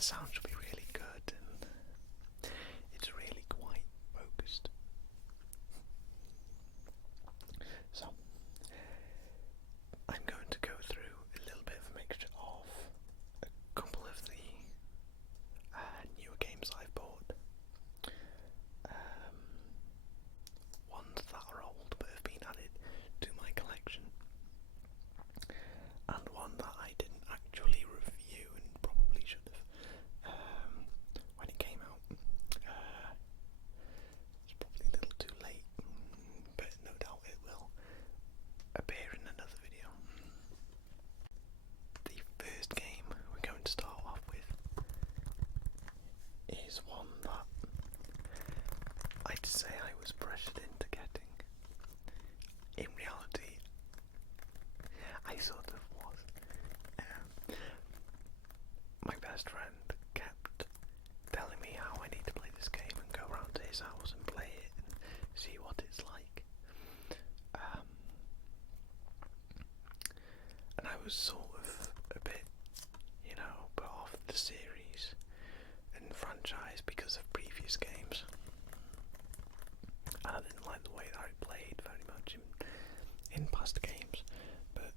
the sound should be really good, and it's really quite focused. So, I'm going to go through a little bit of a mixture of a couple of the newer games I've bought, ones that are old but have been added to my collection, and one that I didn't actually review and probably should have when it came out. It's probably a little too late, but no doubt it will appear in another video. The first game we're going to start off with is one that I'd say I was pressured into getting. In reality, I sort of was. My best friend kept telling me how I need to play this game and go around to his house and play it and see what it's like. And I was sort of a bit, put off the series and franchise because of previous games. And I didn't like the way that I played very much in past games, but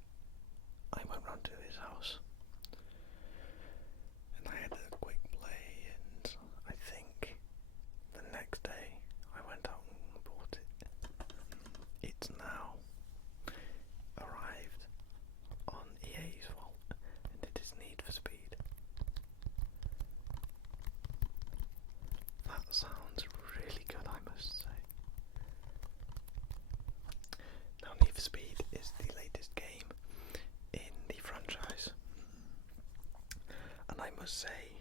I went round to his house and I had a quick play, and I think the next day I went out and bought it. It's now arrived on EA's vault, and it is Need for Speed. That sounds really good, I must say. Now, Need for Speed is the latest game in the franchise, and I must say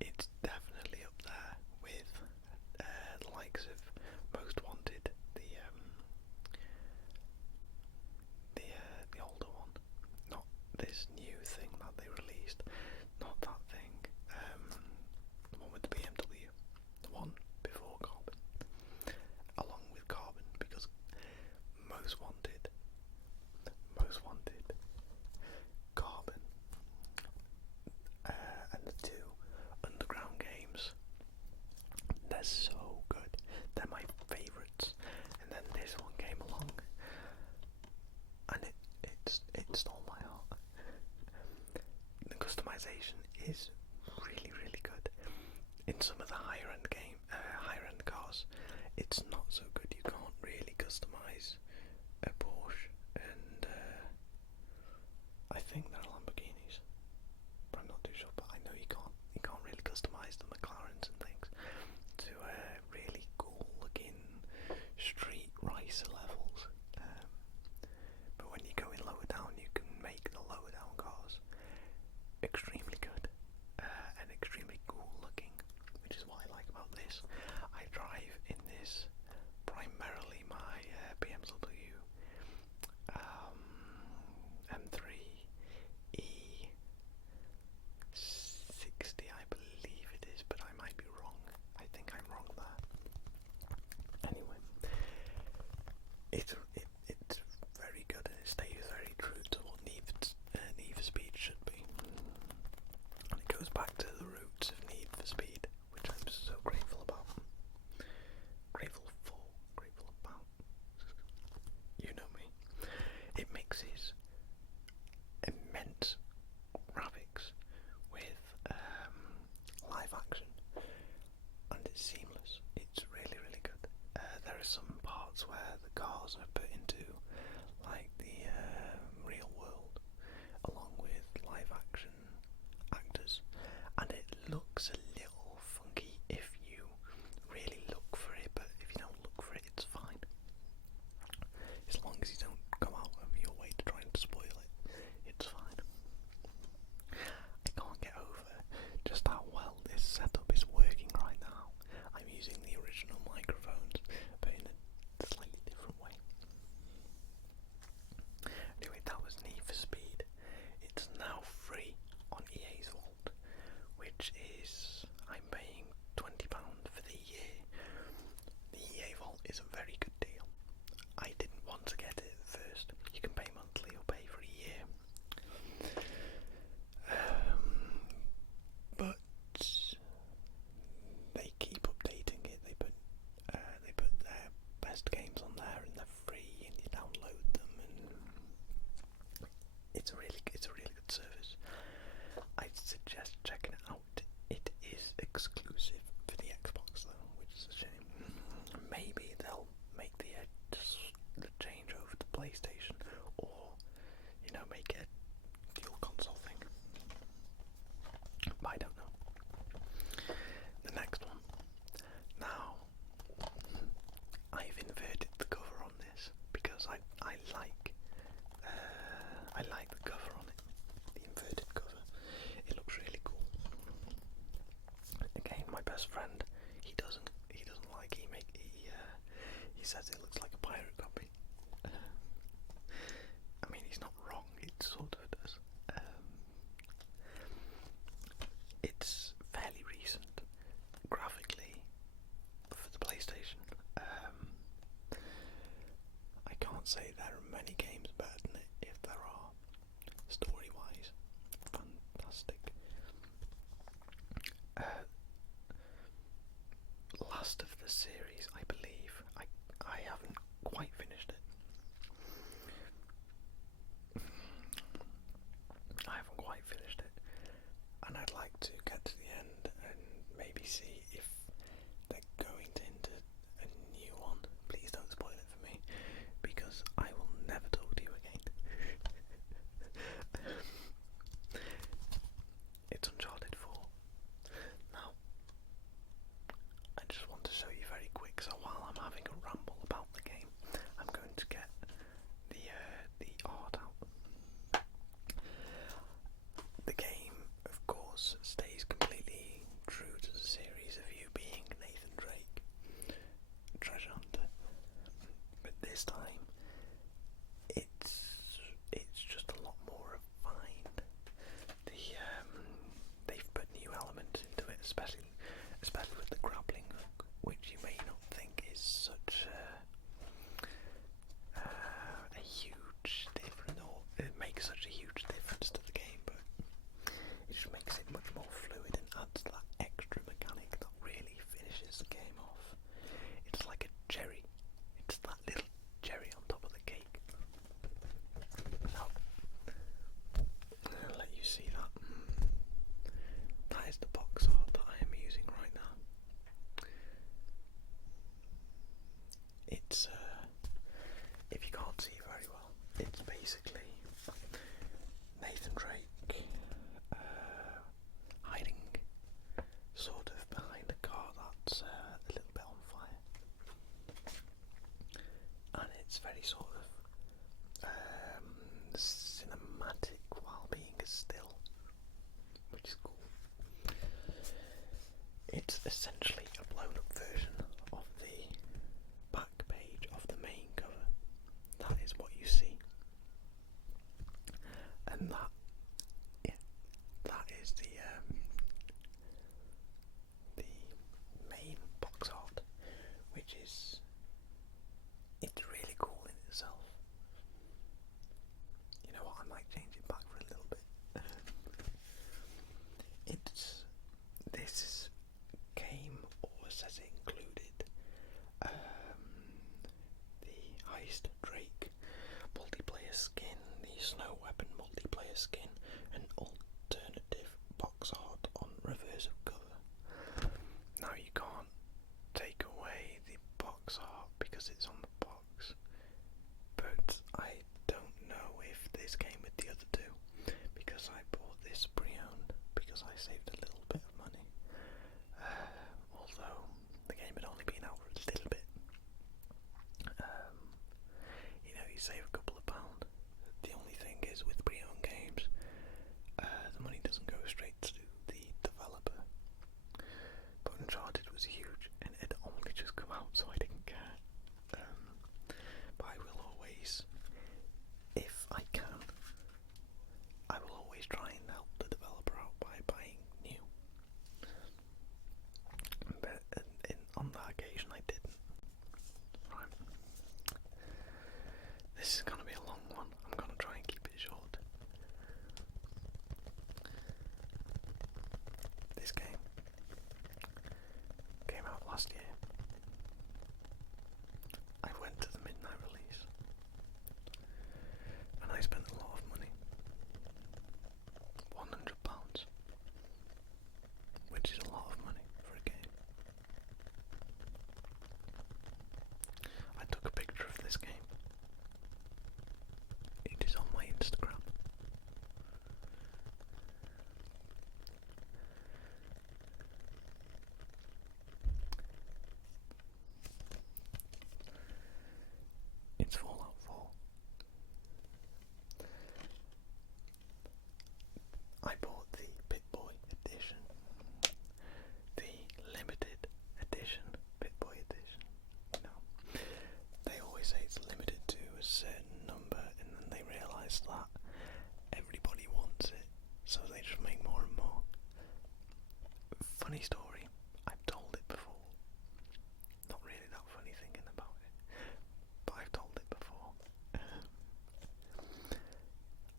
it's definitely up there with the likes of Most Wanted, the older one, not this new thing that they released, not that thing, the one with the BMW, the one before Carbon, along with Carbon, because Most Wanted, Carbon, and the two Underground games, they're so good. They're my favourites. And then this one came along, and it stole my heart. The customization is really, really good. In some of the higher end cars, it's not so good. You can't really customize a Porsche, and I think they're Lamborghinis, but I'm not too sure. But I know you can't really customize the McLarens and things to really cool looking street racer levels. But when you go in lower down, you can make the lower down cars extremely good and extremely cool looking, which is what I like about this. I drive in this primarily my BMW M3 E60, I believe it is, but I might be wrong. I think I'm wrong there. Anyway, it's very good, and it stays very true to what Need for Speed should be. And it goes back to the roots of Need for Speed, which I'm so grateful about. make it a dual console thing. But I don't know. The next one. Now, I've inverted the cover on this because I like the cover on it. The inverted cover. It looks really cool. Again, my best friend, he doesn't like he says it looks like a pirate copy. I mean, he's not wrong. It sort of does. It's fairly recent, graphically, for the PlayStation. I can't say there are many games better than it. If there are, story-wise, fantastic. Last of the series, I believe. I haven't quite finished it. And I'd like to get to the end and maybe see if they're going into a new one. Please don't spoil it for me, because I will never talk to you again. It's Uncharted 4. Now, I just want to show you very quick, so while I'm having a ramble about the game, I'm going to get the art out. The game, of course, stays completely true to the series of you being Nathan Drake, treasure hunter, but this time it's just a lot more refined. They've put new elements into it, especially with the grappling hook, which you may not think is such a huge difference, or it makes such a huge difference to the game, but it just makes it much more fluid and adds that extra mechanic that really finishes the game off. It's like a cherry. It's that little cherry on top of the cake. Now, I'll let you see that. That is the box art that I am using right now. It's, if you can't see very well, it's basically Nathan Drake hiding sort of behind a car that's a little bit on fire. And it's very sort of cinematic while being still, which is cool. It's essentially a blown up version of the back page of the main cover. That is what you see. And that is the main box art, which is, it's really cool in itself. You know what, I might change it back for a little bit. This came, or says it included, the Heist Drake multiplayer skin, the Snow Weapon multiplayer skin, and alternative box art on reverse of cover. Now you can't take away the box art because it's on the box, but I don't know if this came with the other two, because I bought this pre-owned because I saved a little bit of money. Although the game had only been out for a little bit. You know, you save a couple of pounds. The only thing is with pre-owned games, Funny story, I've told it before. Not really that funny thinking about it, but I've told it before.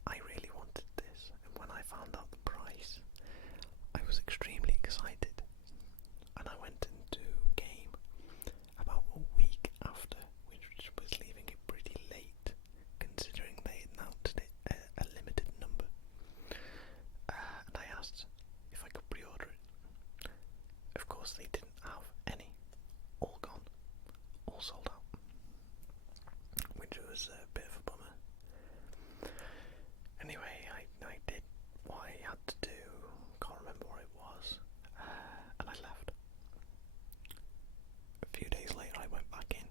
I really wanted this, and when I found out the price, I was extremely excited. And I went into game about a week after, which was leaving it pretty late, considering they announced it a limited number. And I asked if I could pre-order it. Of course, they didn't have any. All gone. All sold out. Which was a bit of a bummer. Anyway, I did what I had to do. Can't remember what it was. And I left. A few days later, I went back in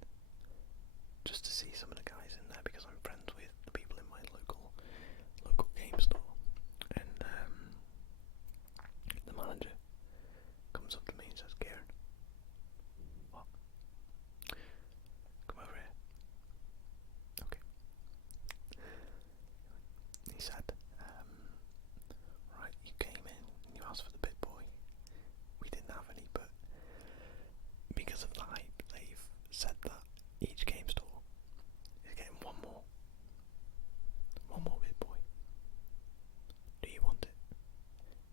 just to see some of the guys in there because I'm friends with the people in my local game store. And the manager comes up to me and says, "Kieran, what? Come over here." Okay. He said, "Right, you came in and you asked for the big boy. We didn't have any, but because of the hype, they've said that each game store is getting one more big boy. Do you want it?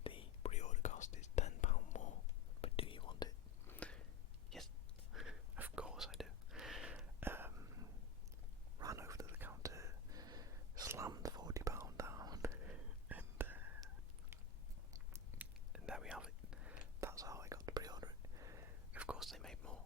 The pre-order cost is £10 more, but do you want it?" Yes, of course I do. Ran over to the counter, slammed £40 down, and there we have it. That's how I got to pre-order it. Of course they made more.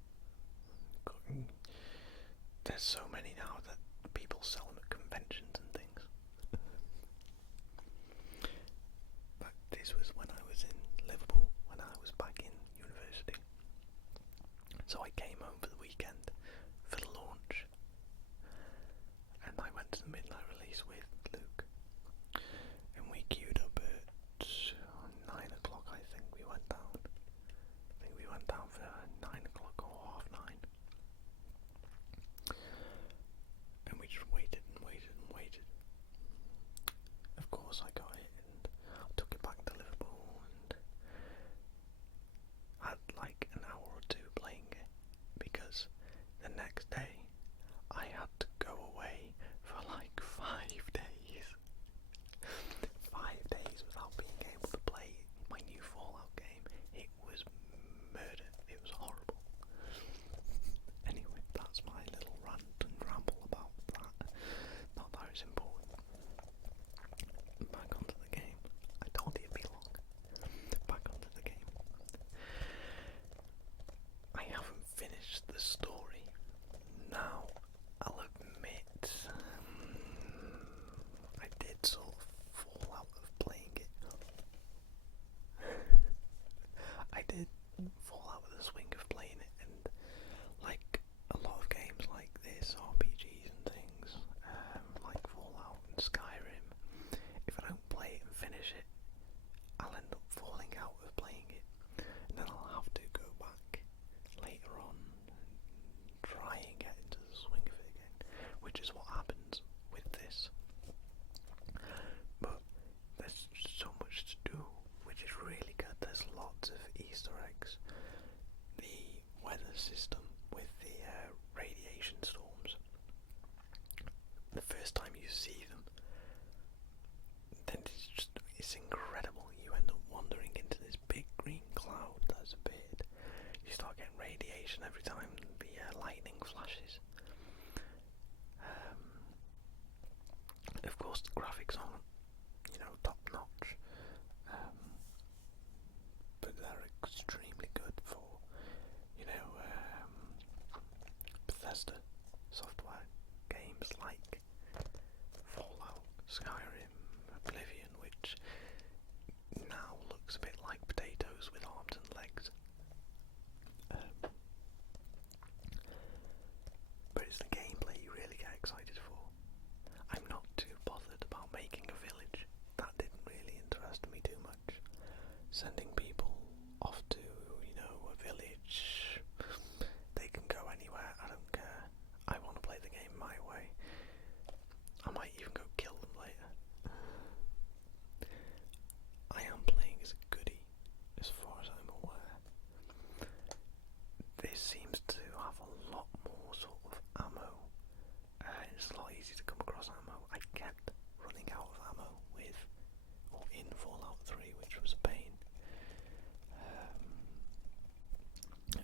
in Fallout 3, which was a pain.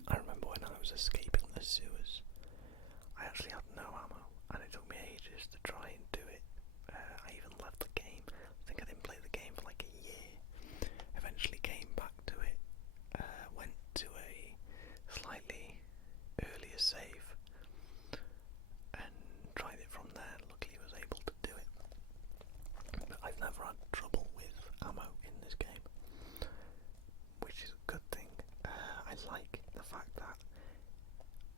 I remember when I was escaping the sewers, I actually had no ammo, and it took me ages to try and do it. I even left the game. I think I didn't play the game for like a year. Eventually came back to it, went to a slightly earlier save, and tried it from there. Luckily was able to do it. But I've never had trouble with ammo in this game, which is a good thing. I like the fact that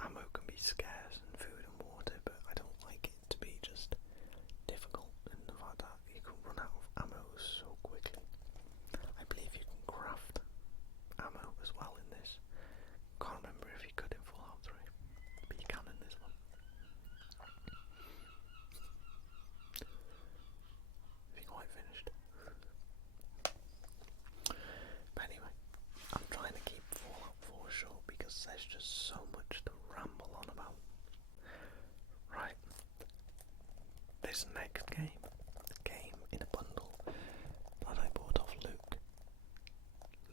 ammo can be scarce and food and water, but I don't like it to be just difficult in the fact that you can run out of ammo so quickly. I believe you can craft ammo as well in this. Can't remember if you could in Fallout 3, but you can in this one. Have you quite finished? But anyway, I'm trying to keep Fallout 4 short because there's just so much to ramble on about. Right, this next game, a game in a bundle that I bought off Luke.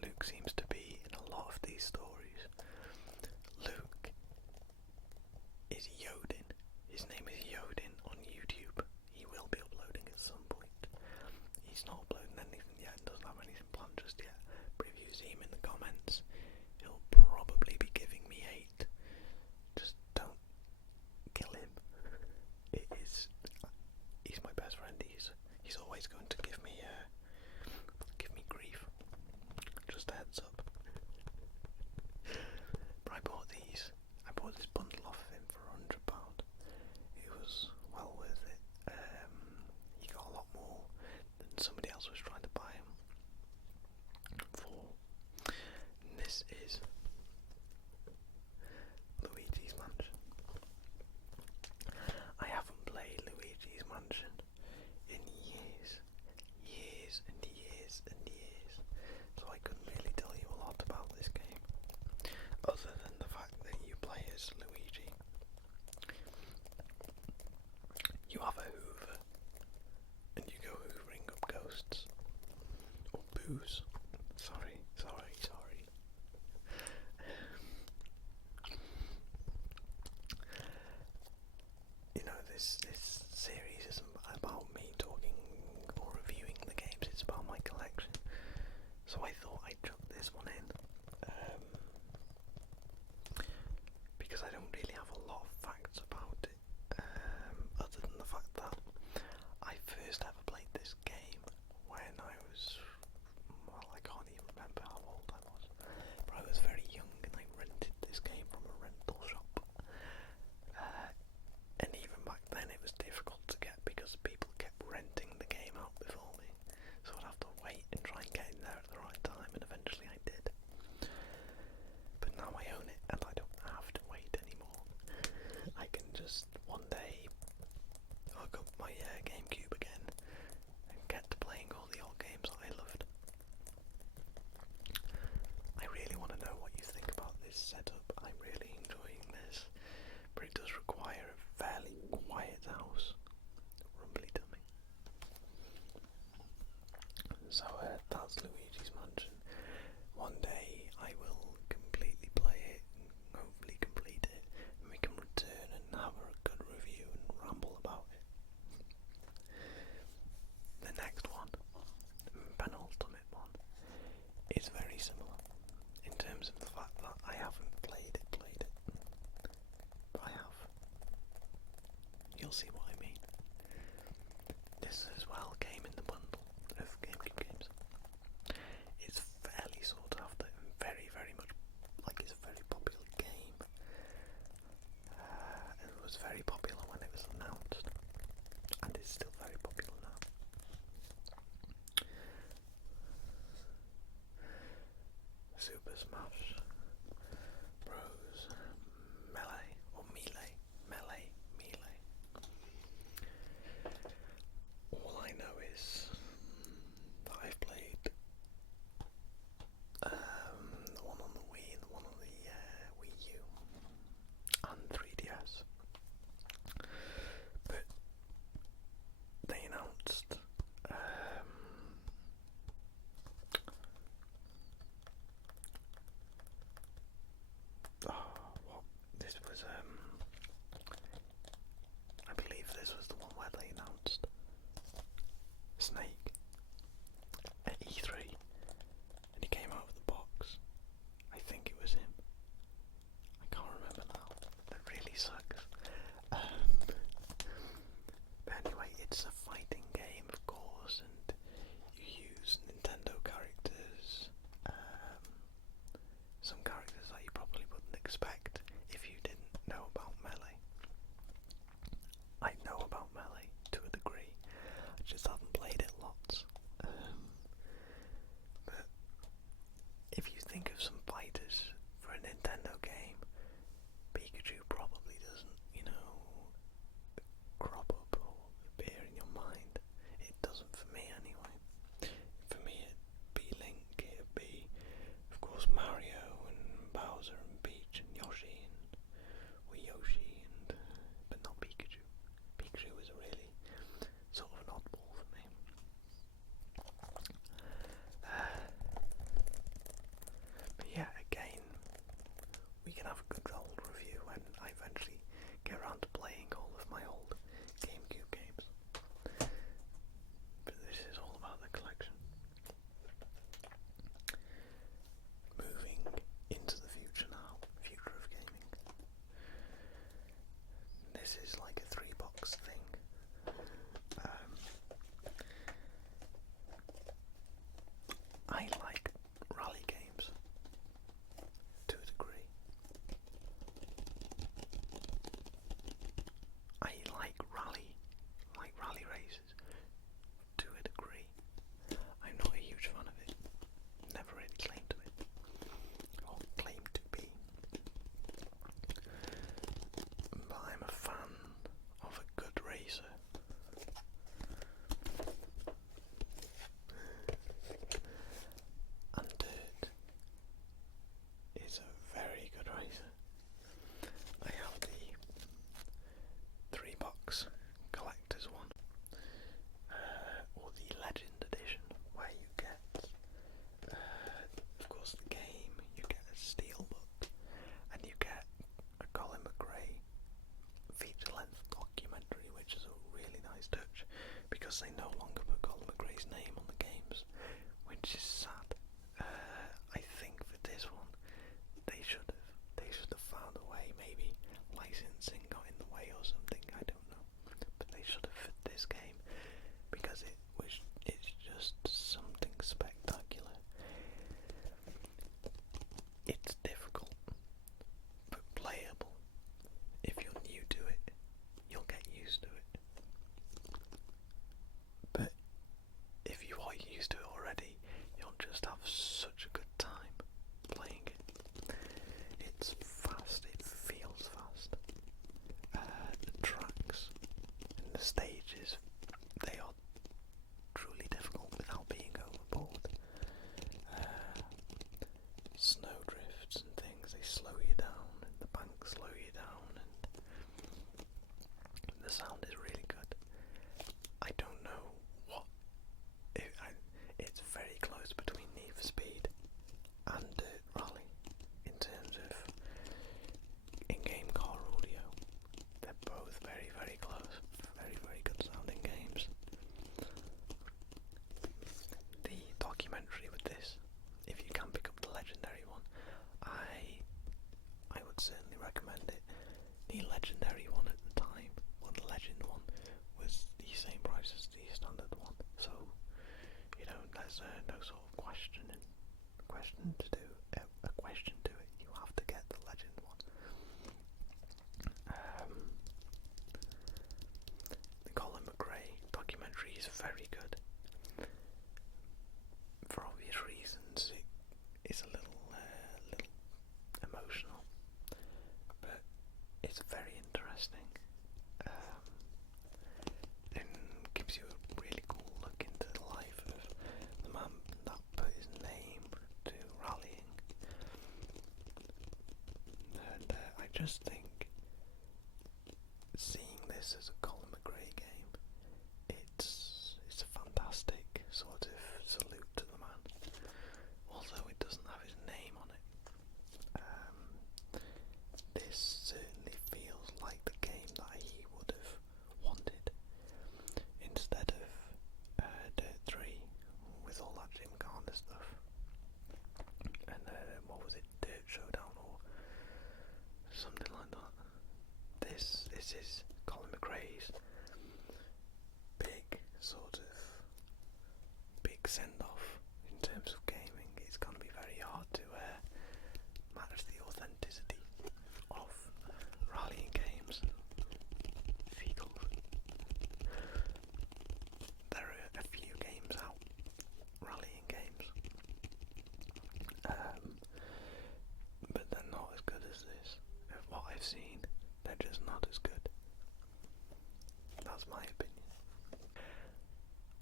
Luke seems to be in a lot of these stories. Luke is Yodin. His name is Yodin on YouTube. He will be uploading at some point. He's not uploading anything yet and doesn't have anything planned just yet. But if you see him in the comments, he'll probably be giving me hate. Just don't kill him. He's my best friend. He's always going to give me grief. Just a heads up. But I bought this bundle off of him for £100. It was well worth it. He got a lot more than somebody else was trying to buy him for. And this is Luigi's Mansion. I haven't played Luigi's Mansion in years and years and years, so I couldn't really tell you a lot about this game, other than the fact that you play as Luigi. You have a Hoover, and you go hoovering up ghosts, or boos. Sorry. You know, this series isn't about me talking or reviewing the games, it's about my collection. So I thought I'd chuck this one in, because I don't really have a lot of facts about it, other than the fact that I first ever played this game when I was, well, I can't even remember how old I was, but I was very young and I rented this game from a rental shop. And even back then it was difficult to get because people kept renting the game out before me, so I'd have to wait and try and get in there at the right time, and eventually I did. But now I own it and I don't have to wait anymore. I can just one day hook up my GameCube again and get to playing all the old games that I loved. I really want to know what you think about this setup. I'm really enjoying this, but it does require a fairly quiet house. Rumbly tummy. So that's Luigi's Mansion. One day I will completely play it and hopefully complete it, and we can return and have a good review and ramble about it. The next one, the penultimate one, is very similar in terms of the fact that I haven't played it, but I have. You'll see what I mean. This as well came in the bundle of GameCube games. It's fairly sought after and very, very much like it's a very popular game. It was very popular when it was announced, and it's still very popular now. Super Smash Bros. Melee. All I know is that I've played the one on the Wii and the one on the Wii U and 3DS. But they announced it's a fighting game, of course, and you use Nintendo characters, some characters that you probably wouldn't expect if you didn't know about Melee. I know about Melee to a degree, I just haven't played it lots. But if you think of some fighters for a Nintendo game, Pikachu probably doesn't, crop up or appear in your mind. It doesn't for me anyway. For me it'd be Link, it'd be of course Mario and Bowser and Peach and Yoshi but not Pikachu. Pikachu is a really sort of an oddball for me. But yeah, again, we can have a good old review when I eventually get around to playing all of my old GameCube games. But this is all about the collection. Moving into the future now, future of gaming. This is like a 3-box thing. I like rally games to a degree. I like rally races to a degree. I'm not a huge fan of it. Never really claimed to it. Or claimed to be. But I'm a fan of a good racer. And Dirt is a very good racer. I have the 3-box collector's one, or the Legend Edition, where you get, of course, the game, you get a steelbook, and you get a Colin McRae feature-length documentary, which is a really nice touch, because they no longer put Colin McRae's name on the games, which is sad. I think for this one, they should have found a way. Maybe licensing got in the way or something. I don't know, but they should have fit this game because it's just something spectacular. It's difficult, but playable. If you're new to it, you'll get used to it. But if you are used to it already, you'll just have such a good time playing it. It's fast, it feels fast. The tracks and the stages, they are truly difficult without being overboard. Snowdrifts and things, they slow you down, and the banks slow you down, and the sound is really good. I don't know what it's very close between Need for Speed and Dirt Rally in terms of in-game car audio. They're both very, very close. Very, very good sounding games. The documentary with this, if you can pick up the Legendary one, I would certainly recommend it. The Legendary one at the time, or the Legend one, was the same price as the standard one. So, there's no sort of question to it. You have to get the Legend one. The Colin McRae documentary is very good. For obvious reasons, it is a little emotional, but it's very interesting. And gives you a really cool look into the life of the man I've seen, they're just not as good. That's my opinion.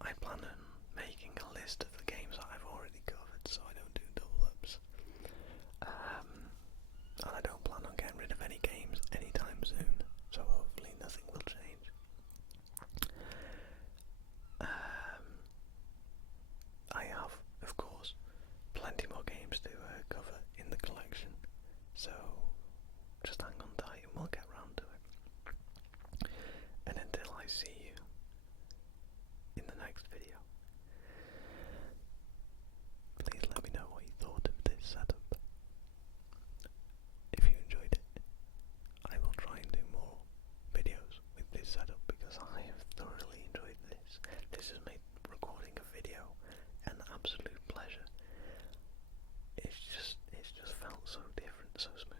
I plan on making a list of the games that I've already covered so I don't do double ups. And I don't plan on getting rid of any games anytime soon, so hopefully nothing will change. I have, of course, plenty more games to cover in the collection, so just hang on tight and we'll get round to it. And until I see you in the next video, please let me know what you thought of this setup. If you enjoyed it, I will try and do more videos with this setup because I have thoroughly enjoyed this. This has made recording a video an absolute pleasure. It's just felt so different, so smooth.